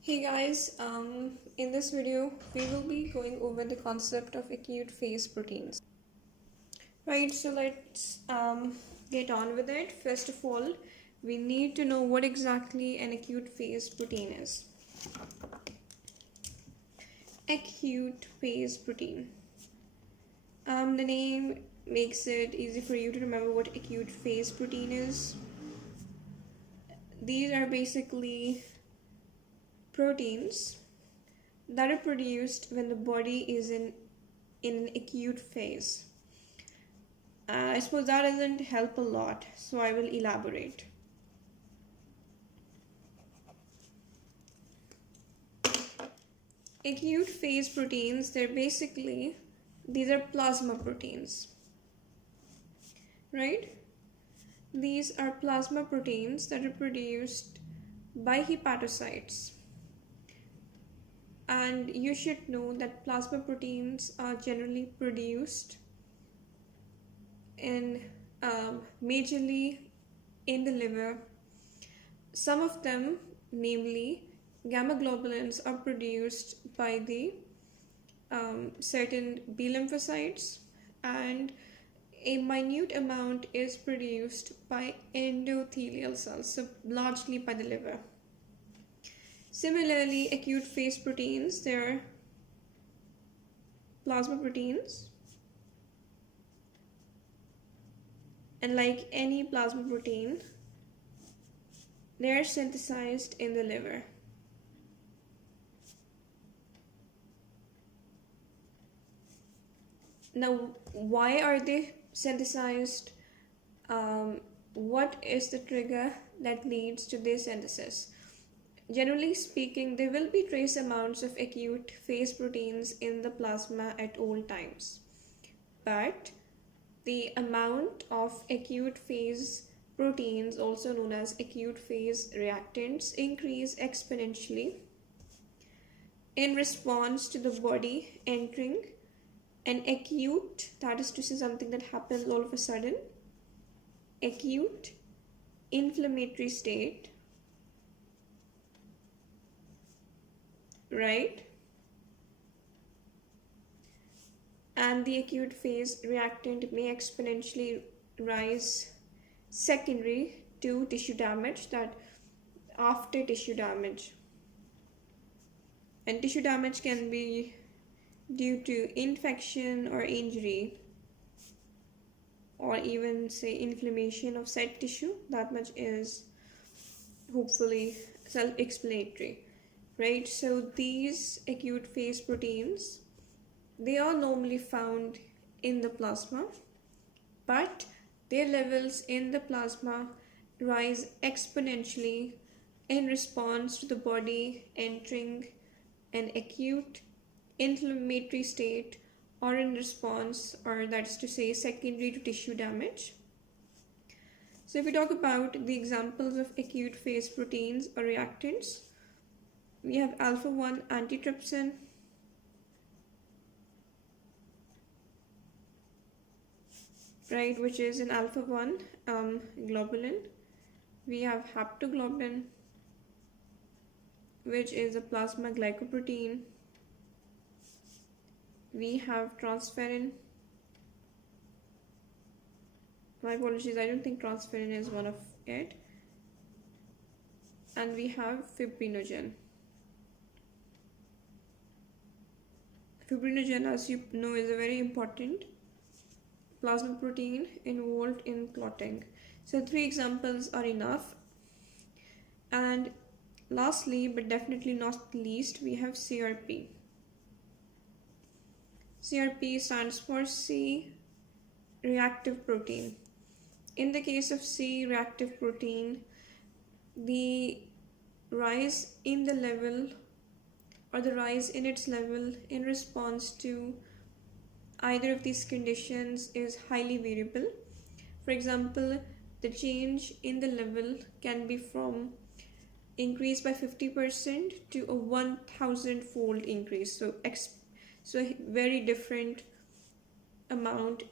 Hey guys, in this video we will be going over the concept of acute phase proteins. Right, so let's get on with it. First of all, we need to know what exactly an acute phase protein is. Acute phase protein. The name makes it easy for you to remember what acute phase protein is. These are basically proteins that are produced when the body is in an acute phase. I suppose that doesn't help a lot, so I will elaborate. Acute phase proteins, these are plasma proteins, right? These are plasma proteins that are produced by hepatocytes. And you should know that plasma proteins are generally produced in majorly in the liver. Some of them, namely gamma globulins, are produced by the certain B lymphocytes, and a minute amount is produced by endothelial cells, so largely by the liver. Similarly, acute phase proteins, they're plasma proteins, and like any plasma protein, they are synthesized in the liver. Now, why are they synthesized? What is the trigger that leads to their synthesis? Generally speaking, there will be trace amounts of acute phase proteins in the plasma at all times. But the amount of acute phase proteins, also known as acute phase reactants, increase exponentially in response to the body entering an acute, that is to say something that happens all of a sudden, acute inflammatory state, right? And the acute phase reactant may exponentially rise secondary to tissue damage, that after tissue damage. And tissue damage can be due to infection or injury, or even say inflammation of said tissue. That much is hopefully self-explanatory, right? So these acute phase proteins, they are normally found in the plasma, but their levels in the plasma rise exponentially in response to the body entering an acute inflammatory state, or in response, or that is to say secondary to tissue damage. So if we talk about the examples of acute phase proteins or reactants, we have alpha-1 antitrypsin, right, which is an alpha-1 globulin. We have haptoglobin, which is a plasma glycoprotein. We have transferrin. My apologies, I don't think transferrin is one of it. And we have fibrinogen. Fibrinogen, as you know, is a very important plasma protein involved in clotting. So 3 examples are enough. And lastly, but definitely not least, we have CRP. CRP stands for C reactive protein. In the case of C reactive protein, the rise in the level, or the rise in its level in response to either of these conditions, is highly variable. For example, the change in the level can be from increase by 50% to a 1000-fold increase. So very different amount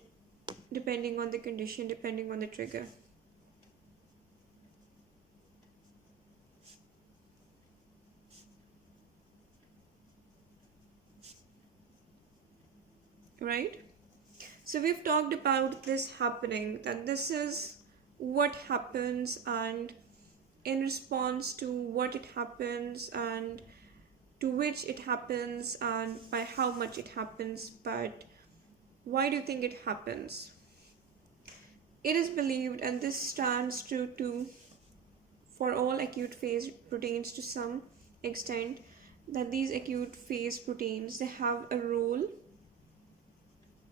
depending on the condition, depending on the trigger. right? So we've talked about this happening, that this is what happens, and in response to what it happens, and to which it happens, and by how much it happens. But why do you think it happens? It is believed, and this stands true too for all acute phase proteins to some extent, that these acute phase proteins, they have a role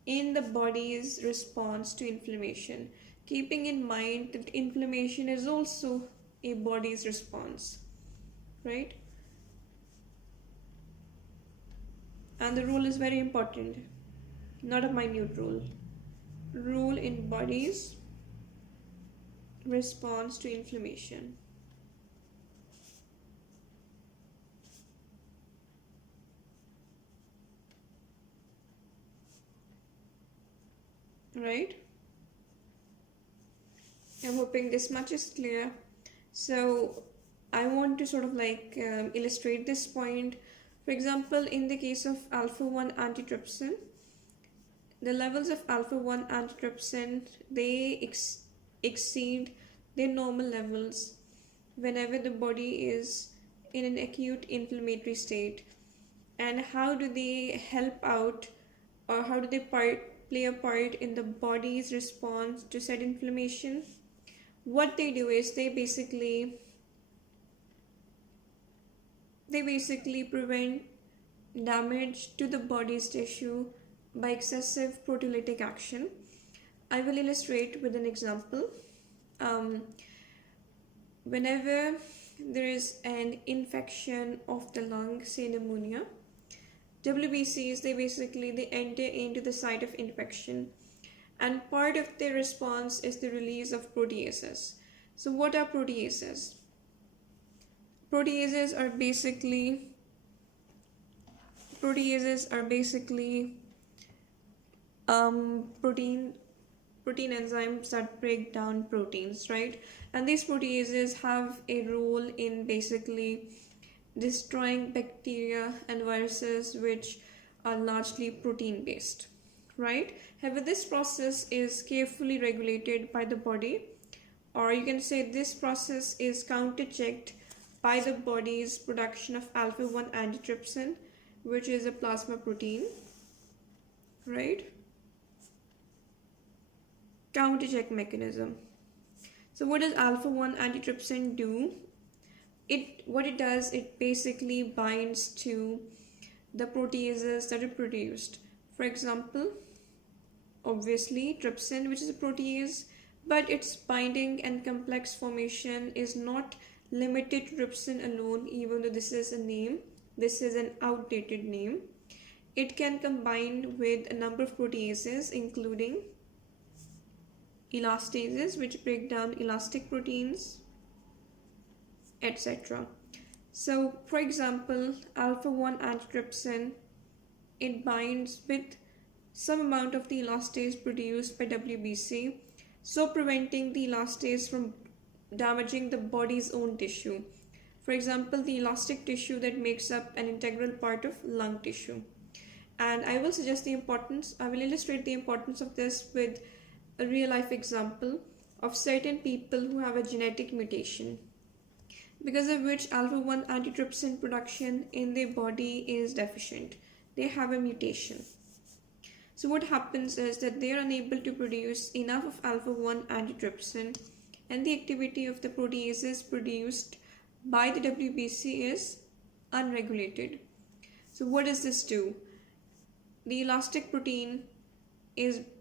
in the body's response to inflammation, keeping in mind that inflammation is also a body's response, right? And the role is very important, not a minute role in body's response to inflammation. Right? I'm hoping this much is clear. So I want to sort of like illustrate this point. For example, in the case of alpha 1 antitrypsin, the levels of alpha 1 antitrypsin, they exceed their normal levels whenever the body is in an acute inflammatory state. And how do they help out, or how do they play a part in the body's response to said inflammation? What they do is they basically prevent damage to the body's tissue by excessive proteolytic action. I will illustrate with an example. Whenever there is an infection of the lung, say pneumonia, WBCs, they enter into the site of infection, and part of their response is the release of proteases. So what are proteases? Proteases are basically protein enzymes that break down proteins, right? And these proteases have a role in basically destroying bacteria and viruses which are largely protein based, right? However, this process is carefully regulated by the body, or you can say this process is counterchecked by the body's production of alpha 1 antitrypsin, which is a plasma protein, right? Countercheck mechanism. So what does alpha 1 antitrypsin do? What it does, it basically binds to the proteases that are produced. For example, obviously trypsin, which is a protease, but its binding and complex formation is not limited to trypsin alone, even though this is an outdated name. It can combine with a number of proteases, including elastases, which break down elastic proteins, etc. So, for example, alpha 1 antitrypsin, it binds with some amount of the elastase produced by WBC, so preventing the elastase from damaging the body's own tissue. For example, the elastic tissue that makes up an integral part of lung tissue. And I will illustrate the importance of this with a real life example of certain people who have a genetic mutation, because of which alpha 1 antitrypsin production in their body is deficient. They have a mutation. So what happens is that they are unable to produce enough of alpha 1 antitrypsin, and the activity of the proteases produced by the WBC is unregulated. So what does this do? The elastic protein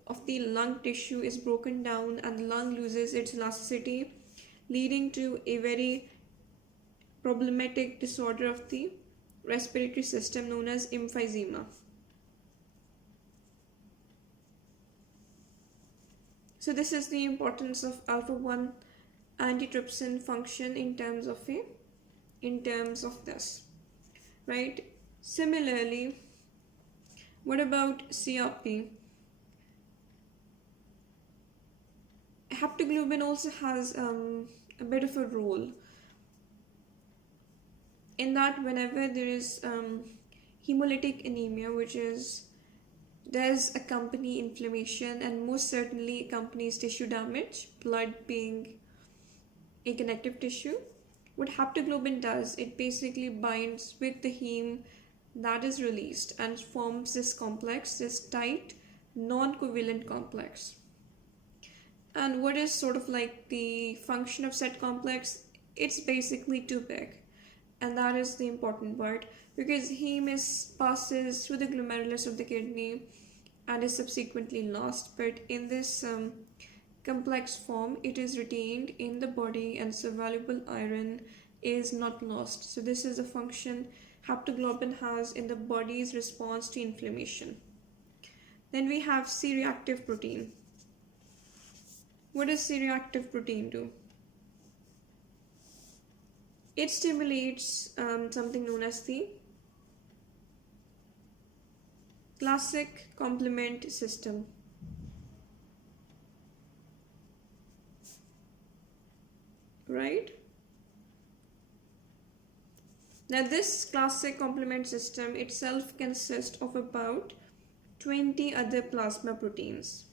of the lung tissue is broken down, and the lung loses its elasticity, leading to a very problematic disorder of the respiratory system known as emphysema. So this is the importance of alpha 1 antitrypsin function in terms of this, right? Similarly, what about CRP? Haptoglobin also has a bit of a role in that whenever there is hemolytic anemia, which is does accompany inflammation and most certainly accompanies tissue damage, blood being a connective tissue. What haptoglobin does, it basically binds with the heme that is released and forms this complex, this tight, non-covalent complex. And what is sort of like the function of said complex? It's basically too big. And that is the important part because heme passes through the glomerulus of the kidney and is subsequently lost. But in this complex form, it is retained in the body and so valuable iron is not lost. So this is a function haptoglobin has in the body's response to inflammation. Then we have C-reactive protein. What does C-reactive protein do? It stimulates something known as the classic complement system. Right? Now this classic complement system itself consists of about 20 other plasma proteins.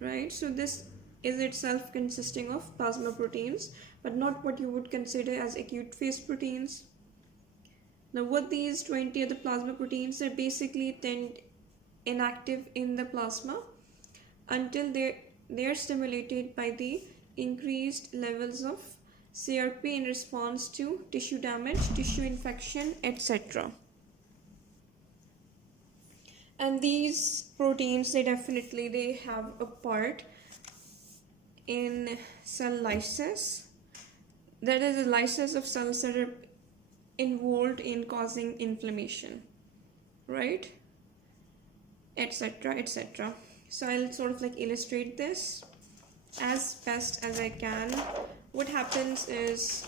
Right? So this is itself consisting of plasma proteins, but not what you would consider as acute phase proteins. Now what these 20 other plasma proteins are basically tend inactive in the plasma until they're stimulated by the increased levels of CRP in response to tissue damage, tissue infection, etc. And these proteins, they have a part in cell lysis. That is the lysis of cells that are involved in causing inflammation, right? Etc. etc. So I'll sort of like illustrate this as best as I can. What happens is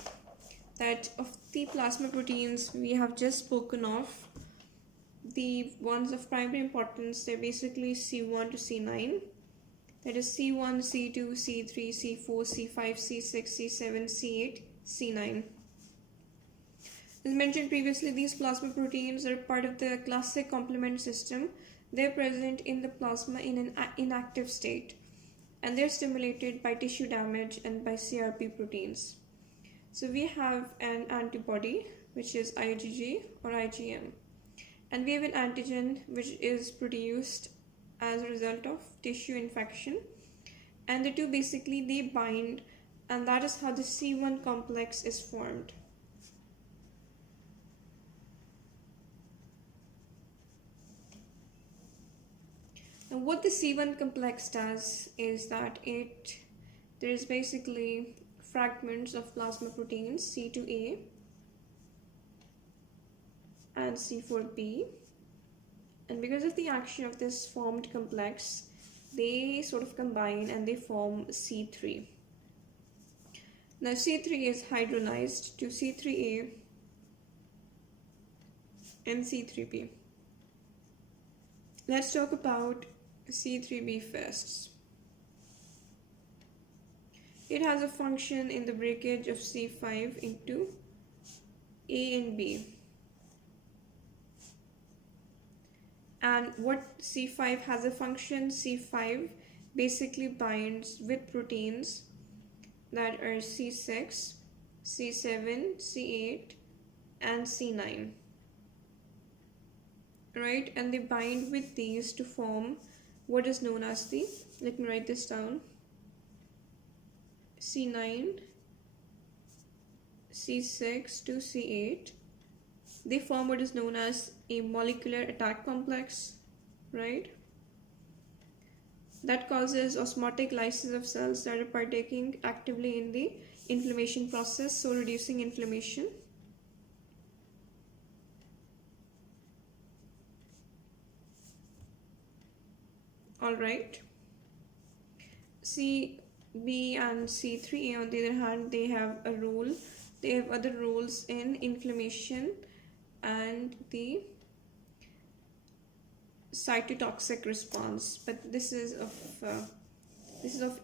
that of the plasma proteins we have just spoken of, the ones of primary importance, they're basically C1 to C9. That is C1, C2, C3, C4, C5, C6, C7, C8, C9. As mentioned previously, these plasma proteins are part of the classic complement system. They're present in the plasma in an inactive state, and they're stimulated by tissue damage and by CRP proteins. So we have an antibody, which is IgG or IgM, and we have an antigen which is produced as a result of tissue infection, and the two basically they bind, and that is how the C1 complex is formed. Now what the C1 complex does is that there is basically fragments of plasma proteins C2A and C4B, and because of the action of this formed complex, they sort of combine and they form C3. Now C3 is hydrolyzed to C3A and C3B. Let's talk about C3B first. It has a function in the breakage of C5 into A and B. And what C5 has a function, C5 basically binds with proteins that are C6, C7, C8 and C9. Right? And they bind with these to form what is known as the, let me write this down, C9, C6 to C8. They form what is known as a molecular attack complex, right? That causes osmotic lysis of cells that are partaking actively in the inflammation process, so reducing inflammation. Alright. CB and C3A on the other hand, they have a role. They have other roles in inflammation and the cytotoxic response, but this is of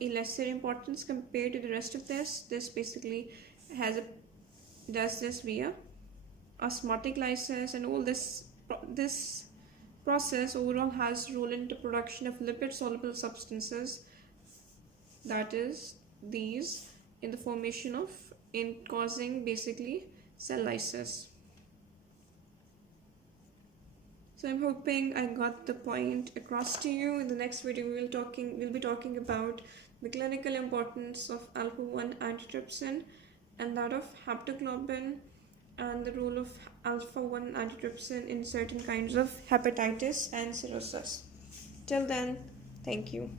a lesser importance compared to the rest of this. This basically does this via osmotic lysis, and all this process overall has role in the production of lipid soluble substances, that is these, in the formation of, in causing basically cell lysis. So I'm hoping I got the point across to you. In the next video we'll be talking about the clinical importance of alpha-1 antitrypsin and that of haptoglobin, and the role of alpha-1 antitrypsin in certain kinds of hepatitis and cirrhosis. Till then, thank you.